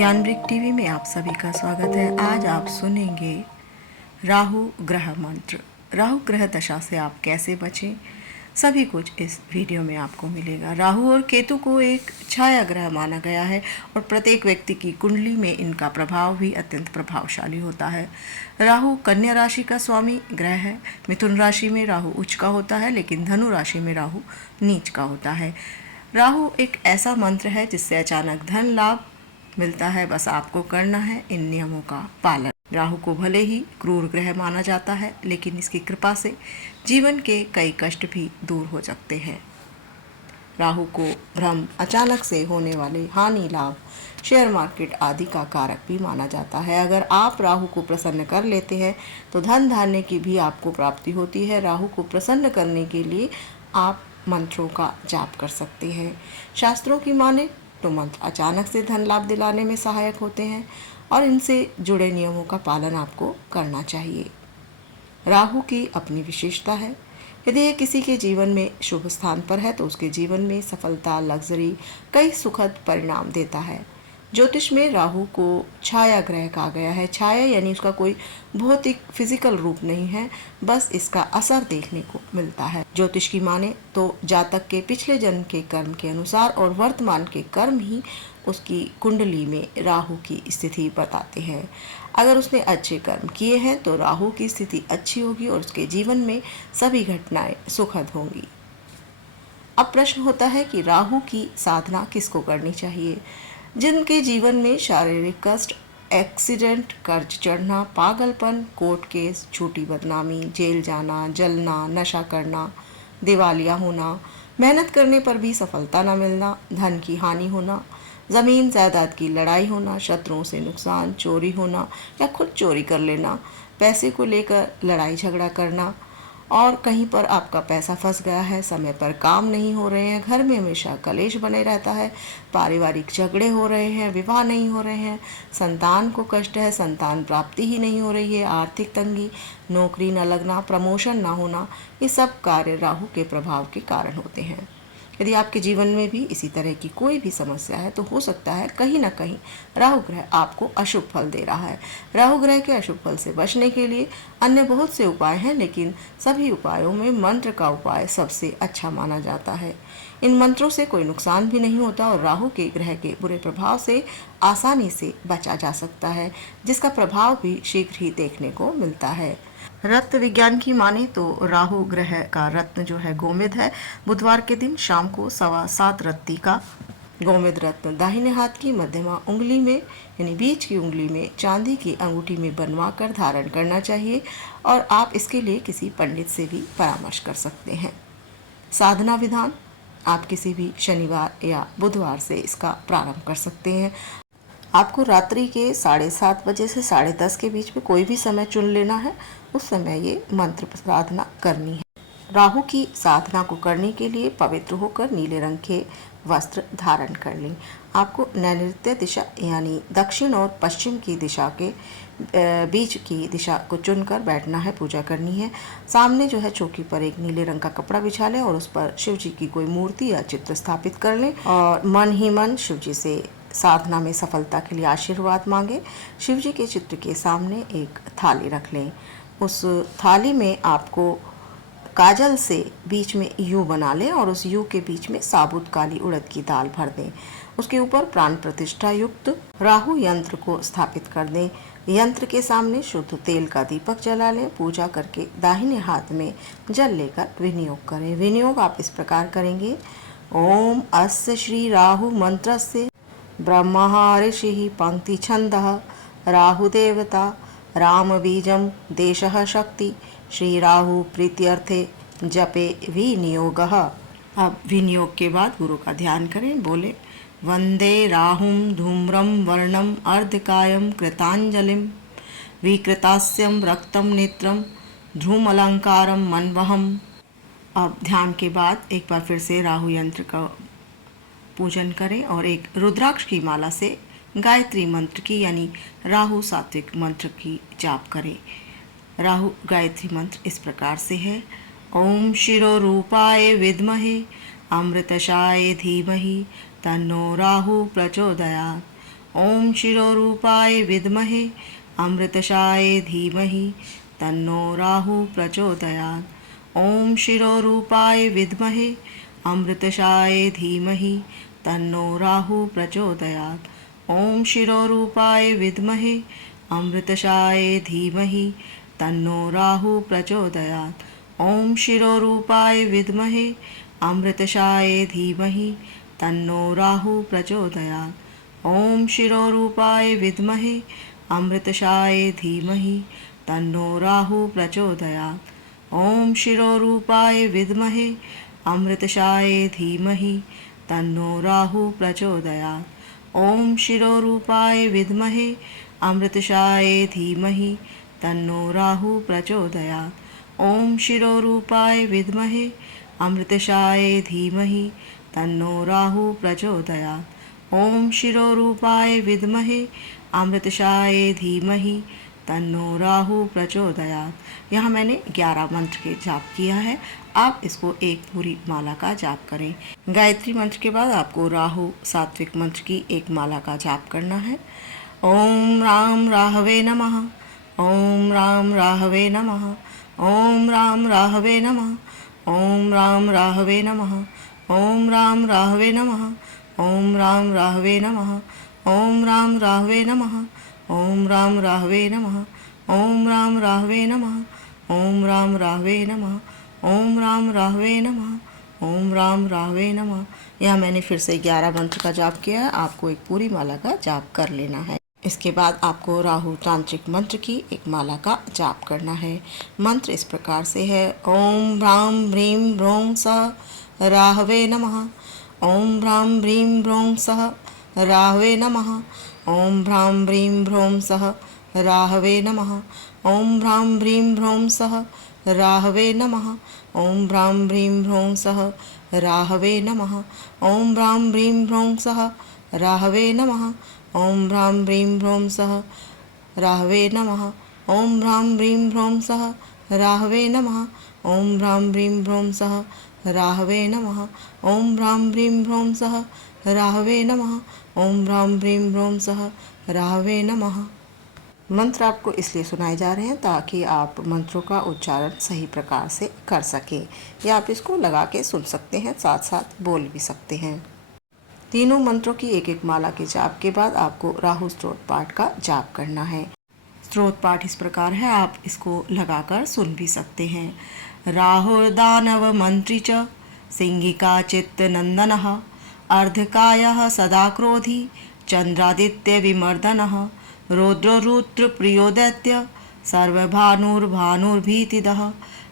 ज्ञानवृक्ष TV में आप सभी का स्वागत है। आज आप सुनेंगे राहु ग्रह मंत्र। राहु ग्रह दशा से आप कैसे बचें, सभी कुछ इस वीडियो में आपको मिलेगा। राहु और केतु को एक छाया ग्रह माना गया है और प्रत्येक व्यक्ति की कुंडली में इनका प्रभाव भी अत्यंत प्रभावशाली होता है। राहु कन्या राशि का स्वामी ग्रह है। मिथुन राशि में राहु उच्च का होता है, लेकिन धनु राशि में राहु नीच का होता है। राहु एक ऐसा मंत्र है जिससे अचानक धन लाभ मिलता है। बस आपको करना है इन नियमों का पालन। राहु को भले ही क्रूर ग्रह माना जाता है, लेकिन इसकी कृपा से जीवन के कई कष्ट भी दूर हो सकते हैं। राहु को भ्रम, अचानक से होने वाले हानि, लाभ, शेयर मार्केट आदि का कारक भी माना जाता है। अगर आप राहु को प्रसन्न कर लेते हैं तो धन धान्य की भी आपको प्राप्ति होती है। राहु को प्रसन्न करने के लिए आप मंत्रों का जाप कर सकते हैं। शास्त्रों की माने तो मंत्र अचानक से धन लाभ दिलाने में सहायक होते हैं और इनसे जुड़े नियमों का पालन आपको करना चाहिए। राहु की अपनी विशेषता है। यदि यह किसी के जीवन में शुभ स्थान पर है तो उसके जीवन में सफलता, लग्जरी, कई सुखद परिणाम देता है। ज्योतिष में राहु को छाया ग्रह कहा गया है। छाया यानी उसका कोई भौतिक फिजिकल रूप नहीं है, बस इसका असर देखने को मिलता है। ज्योतिष की माने तो जातक के पिछले जन्म के कर्म के अनुसार और वर्तमान के कर्म ही उसकी कुंडली में राहु की स्थिति बताते हैं। अगर उसने अच्छे कर्म किए हैं तो राहु की स्थिति अच्छी होगी और उसके जीवन में सभी घटनाएं सुखद होंगी। अब प्रश्न होता है कि राहु की साधना किसको करनी चाहिए। जिनके जीवन में शारीरिक कष्ट, एक्सीडेंट, कर्ज चढ़ना, पागलपन, कोर्ट केस, झूठी बदनामी, जेल जाना, जलना, नशा करना, दिवालिया होना, मेहनत करने पर भी सफलता न मिलना, धन की हानि होना, ज़मीन जायदाद की लड़ाई होना, शत्रुओं से नुकसान, चोरी होना या खुद चोरी कर लेना, पैसे को लेकर लड़ाई झगड़ा करना और कहीं पर आपका पैसा फंस गया है, समय पर काम नहीं हो रहे हैं, घर में हमेशा कलेश बने रहता है, पारिवारिक झगड़े हो रहे हैं, विवाह नहीं हो रहे हैं, संतान को कष्ट है, संतान प्राप्ति ही नहीं हो रही है, आर्थिक तंगी, नौकरी न लगना, प्रमोशन न होना, ये सब कार्य राहु के प्रभाव के कारण होते हैं। यदि आपके जीवन में भी इसी तरह की कोई भी समस्या है तो हो सकता है कहीं ना कहीं राहु ग्रह आपको अशुभ फल दे रहा है। राहु ग्रह के अशुभ फल से बचने के लिए अन्य बहुत से उपाय हैं, लेकिन सभी उपायों में मंत्र का उपाय सबसे अच्छा माना जाता है। इन मंत्रों से कोई नुकसान भी नहीं होता और राहु के ग्रह के बुरे प्रभाव से आसानी से बचा जा सकता है, जिसका प्रभाव भी शीघ्र ही देखने को मिलता है। रत्न विज्ञान की माने तो राहु ग्रह का रत्न जो है गोमेद है। बुधवार के दिन शाम को 7:15 रत्ती का गोमेद रत्न दाहिने हाथ की मध्यमा उंगली में यानी बीच की उंगली में चांदी की अंगूठी में बनवा कर धारण करना चाहिए और आप इसके लिए किसी पंडित से भी परामर्श कर सकते हैं। साधना विधान, आप किसी भी शनिवार या बुधवार से इसका प्रारंभ कर सकते हैं। आपको रात्रि के 7:30 बजे से 10:30 के बीच में कोई भी समय चुन लेना है, उस समय ये मंत्र साधना करनी है। राहु की साधना को करने के लिए पवित्र होकर नीले रंग के वस्त्र धारण कर लें। आपको नैऋत्य दिशा यानी दक्षिण और पश्चिम की दिशा के बीच की दिशा को चुनकर बैठना है, पूजा करनी है। सामने जो है चौकी पर एक नीले रंग का कपड़ा बिछा लें और उस पर शिव जी की कोई मूर्ति या चित्र स्थापित कर लें और मन ही मन शिव जी से साधना में सफलता के लिए आशीर्वाद मांगे। शिव जी के चित्र के सामने एक थाली रख लें। उस थाली में आपको काजल से बीच में यू बना लें और उस यू के बीच में साबुत काली उड़द की दाल भर दें। उसके ऊपर प्राण प्रतिष्ठा युक्त राहु यंत्र को स्थापित कर दें। यंत्र के सामने शुद्ध तेल का दीपक जला लें। पूजा करके दाहिने हाथ में जल लेकर विनियोग करें। विनियोग आप इस प्रकार करेंगे। ओम अस्य श्री राहु मंत्रस्य ब्रह्मा ऋषि पंक्ति छंदः राहुदेवता राम बीजम देशः शक्ति श्री राहु प्रीत्यर्थे जपे विनियोगः। अब विनियोग के बाद गुरु का ध्यान करें। बोले वंदे राहुम धूम्रम वर्णम अर्धकायम कृतांजलिम विकृतास्यम रक्तम नेत्रम ध्रुमलंकारम मनवहम। अब ध्यान के बाद एक बार फिर से राहु यंत्र का पूजन करें और एक रुद्राक्ष की माला से गायत्री मंत्र की यानी राहु सात्विक मंत्र की जाप करें। राहु गायत्री मंत्र इस प्रकार से है। ओम शिरो रूपाय विद्महे अमृतशाय धीमहि तन्नो राहु प्रचोदयात्। ओम शिरोरूपाय विद्महे अमृतशाय धीमहि तन्नो राहु प्रचोदयात्। ओम शिरोरूपाय विद्महे अमृतशाय धीमहि तन्नो राहु प्रचोदयात्। ओम शिरोरूपाय विद्महे अमृतशाय धीमहि तन्नो राहु प्रचोदयात्। ओम शिरोरूपाय विद्महे अमृतशाय धीमहि तन्नो राहु प्रचोदयात्। ओम शिरोरूपाय विद्महे अमृतशाय धीमहि तन्नो राहु प्रचोदयात्। ओम शिरोरूपाय विद्महे अमृतशाय धीमहि तन्नो राहु प्रचोदयात्। ओम शिरोरूपाय विद्महे अमृतशाय धीमहि तन्नो राहु प्रचोदयात्। ओम शिरोरूपाय विद्महे अमृतशाय धीमहि तन्नो राहु प्रचोदयात्। ओम शिरोरूपाय विद्महे अमृतशाय धीमहि तन्नो राहु प्रचोदयात्। यहाँ मैंने 11 मंत्र के जाप किया है। आप इसको एक पूरी माला का जाप करें। गायत्री मंत्र के बाद आपको राहु सात्विक मंत्र की एक माला का जाप करना है। ओम राम राहवे नमः। ओम राम राहवे नमः। ओम राम राहवे नमः। ओम राम राहवे नमः। ओम राम राहवे नमः। ओम राम राहवे नमः। ओम राम राहवे नमः। ओम राम राहवे नमः। ओम राम राहवे नमः। ओम राम राहवे नमः। ओम राम राहवे नमः। ओम राम राहवे नमः। यह मैंने फिर से 11 मंत्र का जाप किया है। आपको एक पूरी माला का जाप कर लेना है। इसके बाद आपको राहु तांत्रिक मंत्र की एक माला का जाप करना है। मंत्र इस प्रकार से है। ओम भ्राम ह्रीं भ्रौं सः राहवे नमः। ओम भ्राम ह्रीं भ्रौं सः राहवे नमः। ओम भ्राम ह्रीं भ्रौं सः राहवे नमः। ओम भ्राम ह्रीं भ्रौं सः राहवे नमः। ओम भ्राम ह्रीं भ्रौं सः राहवे नमः। ओम भ्राम ह्रीं भ्रौं सः राहवे नमः। ओम भ्राम ह्रीं भ्रौं सः राहवे नमः। ओम भ्राम ह्रीं भ्रौं सः राहवे नमः। ओम भ्राम ह्रीं भ्रौं सः राहवे नमः। ओम भ्राम ह्रीं भ्रौं सः राहवे नमः। ओम भ्राम ह्रीं भ्रौं सः राहवे नमः। मंत्र आपको इसलिए सुनाए जा रहे हैं ताकि आप मंत्रों का उच्चारण सही प्रकार से कर सकें, या आप इसको लगा के सुन सकते हैं, साथ साथ बोल भी सकते हैं। तीनों मंत्रों की एक एक माला के जाप के बाद आपको राहु स्तोत्र पाठ का जाप करना है। स्तोत्र पाठ इस प्रकार है, आप इसको लगाकर सुन भी सकते हैं। राहुर्दानव मंत्री च सिंहिका चित्त नंदनः अर्धकायः सदा क्रोधी चंद्रादित्य विमर्दनः रौद्ररुद्र प्रियो दैत्य सर्वभानुर्भानुर्भीतिदः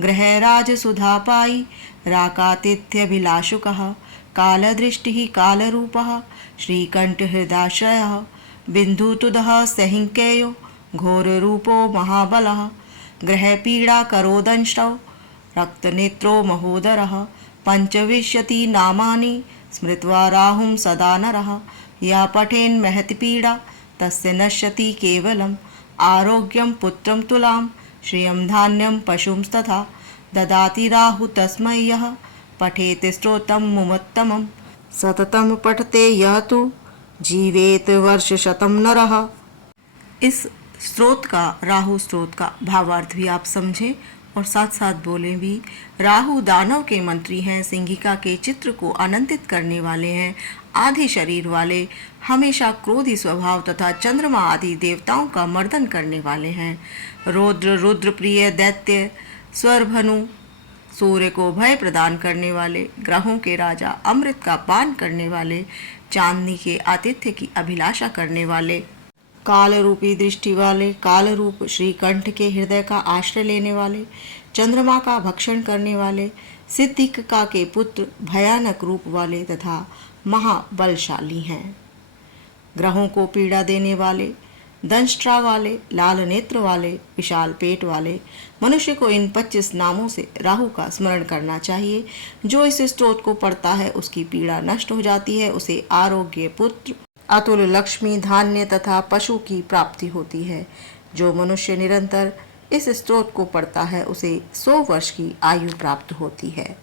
ग्रहराज सुधापायी राकातिथ्यभिलाषुकः कालदृष्टिः कालरूपः श्रीकण्ठहृदाश्रयः बिन्दुतुदः सहिङ्केयो घोररूपो महाबलः ग्रहपीडाकरोदंष्टौ रक्तनेत्रो महोदरः पञ्चविंशति नामानि स्मृत्वा राहुं सदा नरः या पठेन् महति पीडा तस्य नश्यति केवलम् आरोग्यं पुत्रं तुलां श्रियं धान्यं पशुंस्तथा ददाति राहु तस्मै यः पठेत स्तोत्रं मुमोत्तमं सततं पठते यः तु जीवेत वर्षशतं नरः। इस स्रोत का, राहु स्रोत का भावार्थ भी आप समझें और साथ साथ बोलें भी। राहु दानव के मंत्री हैं, सिंहिका के चित्र को अनंतित करने वाले हैं, आधे शरीर वाले, हमेशा क्रोधी स्वभाव तथा चंद्रमा आदि देवताओं का मर्दन करने वाले हैं। रौद्र रुद्र प्रिय दैत्य स्वरभनु सूर्य को भय प्रदान करने वाले, ग्रहों के राजा, अमृत का पान करने वाले, चांदनी के आतिथ्य की अभिलाषा करने वाले, काल रूपी दृष्टि वाले, काल रूप श्रीकंठ के हृदय का आश्रय लेने वाले, चंद्रमा का भक्षण करने वाले, सिद्धिका के पुत्र, भयानक रूप वाले तथा महाबलशाली हैं। ग्रहों को पीड़ा देने वाले, दंष्ट्रा वाले, लाल नेत्र वाले, विशाल पेट वाले। मनुष्य को इन 25 नामों से राहु का स्मरण करना चाहिए। जो इस स्तोत्र को पढ़ता है उसकी पीड़ा नष्ट हो जाती है, उसे आरोग्य, पुत्र, अतुल लक्ष्मी, धान्य तथा पशु की प्राप्ति होती है। जो मनुष्य निरंतर इस स्तोत्र को पढ़ता है उसे 100 वर्ष की आयु प्राप्त होती है।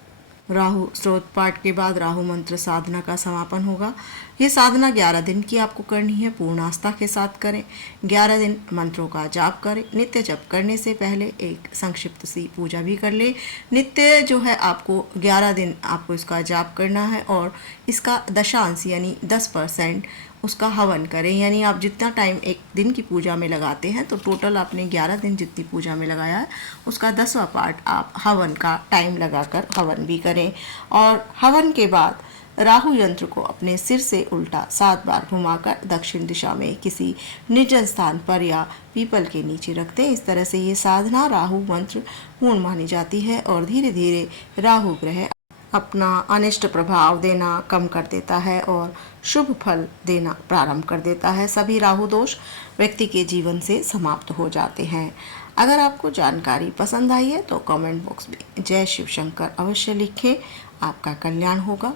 राहु स्रोत पाठ के बाद राहु मंत्र साधना का समापन होगा। ये साधना 11 दिन की आपको करनी है। पूर्ण आस्था के साथ करें। 11 दिन मंत्रों का जाप करें। नित्य जप करने से पहले एक संक्षिप्त सी पूजा भी कर ले। नित्य जो है आपको 11 दिन आपको इसका जाप करना है और इसका दशांश यानी 10% उसका हवन करें। यानी आप जितना टाइम एक दिन की पूजा में लगाते हैं तो टोटल आपने 11 दिन जितनी पूजा में लगाया है उसका 10वां पार्ट आप हवन का टाइम लगाकर हवन भी करें। और हवन के बाद राहु यंत्र को अपने सिर से उल्टा 7 बार घुमाकर दक्षिण दिशा में किसी निर्जन स्थान पर या पीपल के नीचे रखते हैं। इस तरह से ये साधना राहु मंत्र पूर्ण मानी जाती है और धीरे धीरे राहु ग्रह अपना अनिष्ट प्रभाव देना कम कर देता है और शुभ फल देना प्रारंभ कर देता है। सभी राहु दोष व्यक्ति के जीवन से समाप्त हो जाते हैं। अगर आपको जानकारी पसंद आई है तो कमेंट बॉक्स में जय शिव शंकर अवश्य लिखें। आपका कल्याण होगा।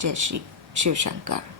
जय श्री शिव शंकर।